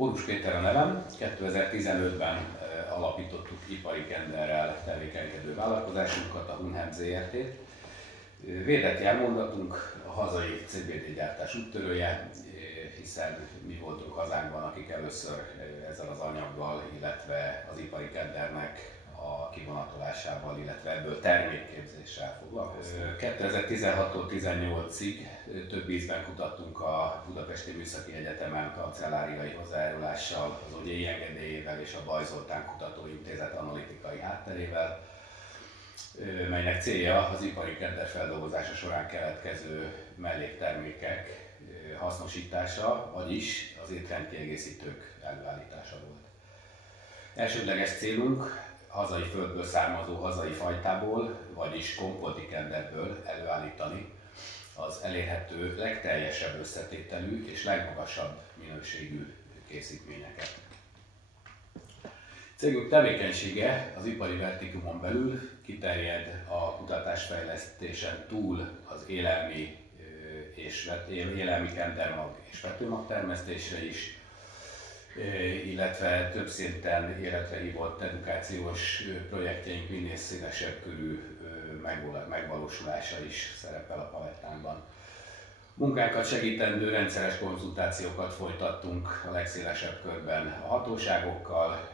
Bórus Péter a nevem, 2015-ben alapítottuk ipari kenderrel tevékenykedő vállalkozásunkat, a Hunhem Zrt-t. Védett jármondatunk a hazai CBD gyártás úttörője, hiszen mi voltunk hazánkban, akik először ezzel az anyaggal, illetve az ipari kendernek a kivonatolásával, illetve ebből termékképzéssel foglalkoztunk. 2016-tól 18-ig több ízben kutattunk a Budapesti Műszaki Egyetemen kancelláriai hozzájárulással, az OGI engedélyével és a Bajz Zoltán Kutatóintézet analitikai hátterével, melynek célja az ipari kender feldolgozása során keletkező melléktermékek hasznosítása, vagyis az étrendkiegészítők előállítása volt. Elsődleges célunk hazai földből származó hazai fajtából, vagyis kompolti kenderből előállítani az elérhető legteljesebb összetételű és legmagasabb minőségű készítményeket. Cégünk tevékenysége az ipari vertikumon belül kiterjed a kutatásfejlesztésen túl az élelmi kendermag és vetőmag termesztésre is, illetve több szinten életre hívott edukációs projektjeink minél szélesebb körű megvalósulása is szerepel a palettánkban. Munkánkat segítendő rendszeres konzultációkat folytattunk a legszélesebb körben a hatóságokkal,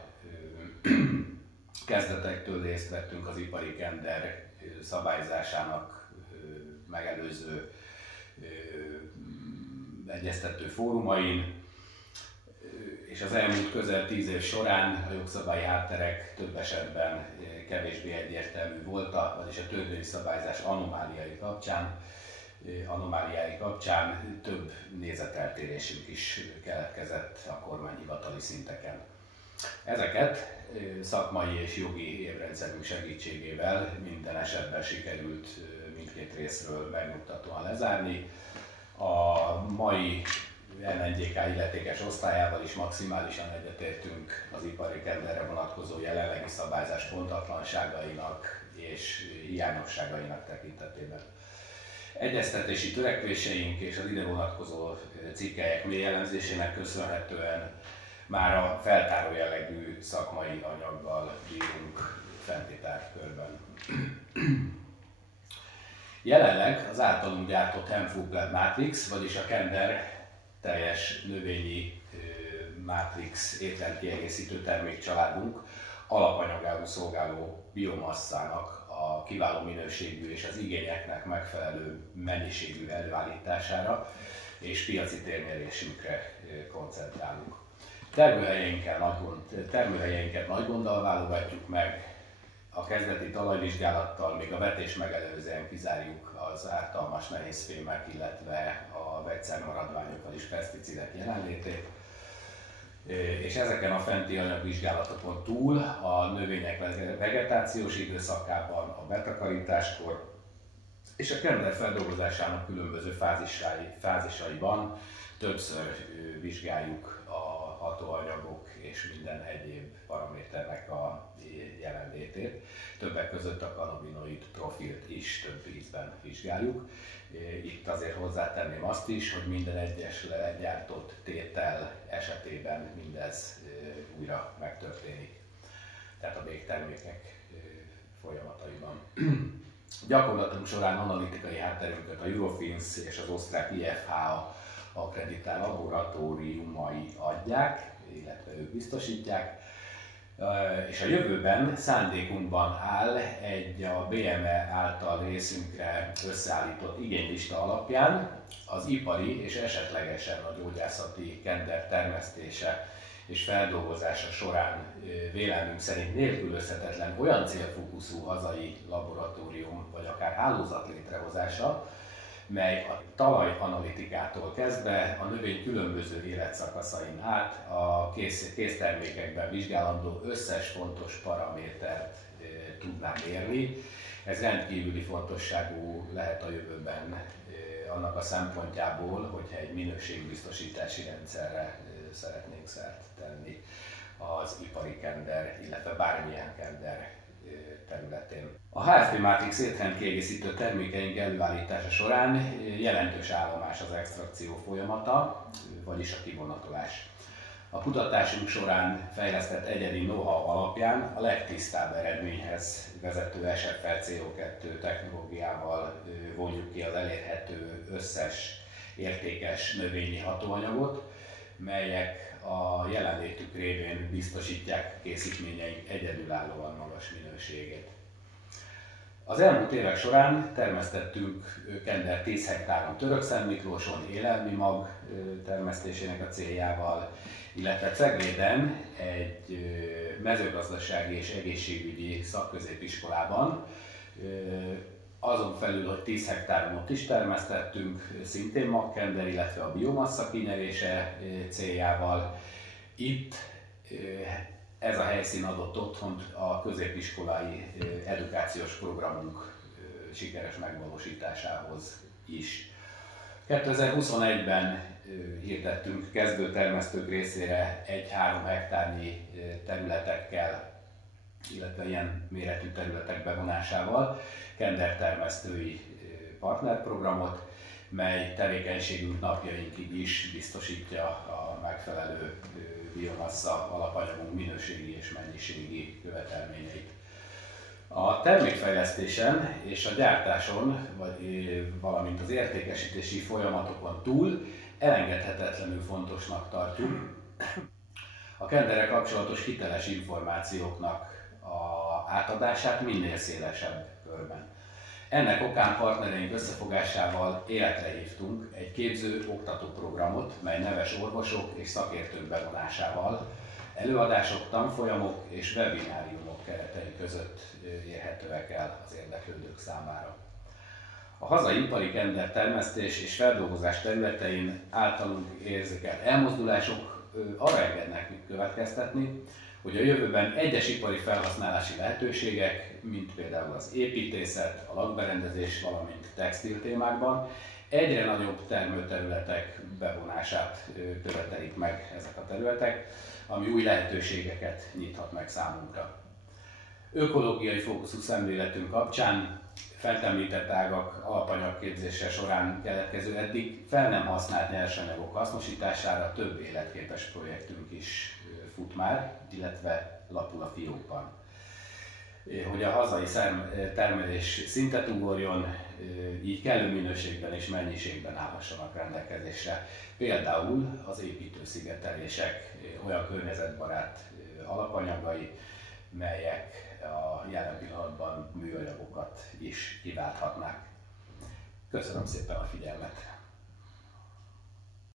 kezdetektől részt vettünk az ipari kender szabályzásának megelőző egyeztető fórumain, és az elmúlt közel 10 év során a jogszabályi hátterek több esetben kevésbé egyértelmű voltak, vagyis a törvényi szabályzás anomáliái kapcsán több nézeteltérésünk is keletkezett a kormányhivatali szinteken. Ezeket szakmai és jogi évrendszerünk segítségével minden esetben sikerült mindkét részről megnyugtatóan lezárni. A mai NNGK illetékes osztályával is maximálisan egyetértünk az ipari kenderre vonatkozó jelenlegi szabályzás pontatlanságainak és hiányosságainak tekintetében. Egyeztetési törekvéseink és az ide vonatkozó cikkelyek mély elemzésének köszönhetően már a feltáró jellegű szakmai anyaggal bírunk fenti tárgykörben. Jelenleg az általunk gyártott Hemfood Matrix, vagyis a kender teljes növényi Matrix étrendkiegészítő termékcsaládunk alapanyagául szolgáló biomasszának a kiváló minőségű és az igényeknek megfelelő mennyiségű előállítására és piaci térnyerésünkre koncentrálunk. Termőhelyeinket nagy gonddal válogatjuk meg, a kezdeti talajvizsgálattal még a vetés megelőzően kizárjuk az ártalmas nehézfémek, illetve a vegyszermaradványok, vagyis peszticidek jelenlétét. És ezeken a fenti anyagvizsgálatokon túl a növények vegetációs időszakában, a betakarításkor és a kender feldolgozásának különböző fázisaiban többször vizsgáljuk a hatóanyagok és minden egyéb paraméternek a jelenlétét. Többek között a kanabinoid profilt is több ízben vizsgáljuk. Itt azért hozzátenném azt is, hogy minden egyes legyártott tétel esetében mindez újra megtörténik, tehát a végtermékek folyamataiban. Gyakorlatunk során analitikai hátterünket a Eurofins és az osztrák IFH akkreditál laboratóriumai adják, illetve ők biztosítják, és a jövőben szándékunkban áll egy a BME által részünkre összeállított igénylista alapján az ipari és esetlegesen a gyógyászati kender termesztése és feldolgozása során véleményünk szerint nélkülözhetetlen olyan célfókuszú hazai laboratórium vagy akár hálózat létrehozása, mely a talajanalitikától kezdve a növény különböző életszakaszain át a késztermékekben vizsgálandó összes fontos paramétert tudná mérni. Ez rendkívüli fontosságú lehet a jövőben annak a szempontjából, hogyha egy minőségbiztosítási rendszerre szeretnénk szert tenni az ipari kender, illetve bármilyen kender területén. A HFP Matrix étrendkiegészítő termékeink előállítása során jelentős állomás az extrakció folyamata, vagyis a kivonatolás. A kutatásunk során fejlesztett egyedi know-how alapján a legtisztább eredményhez vezető SFL-CO2 technológiával vonjuk ki az elérhető összes értékes növényi hatóanyagot, melyek a jelenlétük révén biztosítják készítményeink egyedülállóan magas minőségét. Az elmúlt évek során termesztettünk kender 10 hektáron Törökszentmiklóson élelmi mag termesztésének a céljával, illetve Cegléden egy mezőgazdasági és egészségügyi szakközépiskolában, azon felül, hogy 10 hektáron ott is termesztettünk, szintén magkender, illetve a biomassa kinyerése céljával. Itt ez a helyszín adott otthont a középiskolai edukációs programunk sikeres megvalósításához is. 2021-ben hirdettünk kezdőtermesztők részére 1-3 hektárnyi területekkel, illetve ilyen méretű területek bevonásával kendertermesztői partnerprogramot, mely tevékenységünk napjainkig is biztosítja a megfelelő biomassa alapanyagunk minőségi és mennyiségi követelményeit. A termékfejlesztésen és a gyártáson, valamint az értékesítési folyamatokon túl elengedhetetlenül fontosnak tartjuk a kenderrel kapcsolatos hiteles információknak az átadását minél szélesebb körben. Ennek okán partnereink összefogásával életre hívtunk egy képző-oktató programot, mely neves orvosok és szakértők bevonásával előadások, tanfolyamok és webináriumok keretei között érhetőek el az érdeklődők számára. A hazai ipari kender termesztés és feldolgozás területein általunk érzékelt elmozdulások arra engednek következtetni, hogy a jövőben egyes ipari felhasználási lehetőségek, mint például az építészet, a lakberendezés, valamint textil témákban egyre nagyobb termőterületek bevonását követelik meg ezek a területek, ami új lehetőségeket nyithat meg számunkra. Ökológiai fókuszú szemléletünk kapcsán fent említett ágak alapanyagképzése során keletkező eddig fel nem használt nyersanyagok hasznosítására több életképes projektünk is fut már, illetve lapul a fiókban. Hogy a hazai termelés szintet ugorjon, így kellő minőségben és mennyiségben állhassanak rendelkezésre. Például az építőszigetelések olyan környezetbarát alapanyagai, melyek a jelen pillanatban műanyagokat is kiválthatnák. Köszönöm szépen a figyelmet!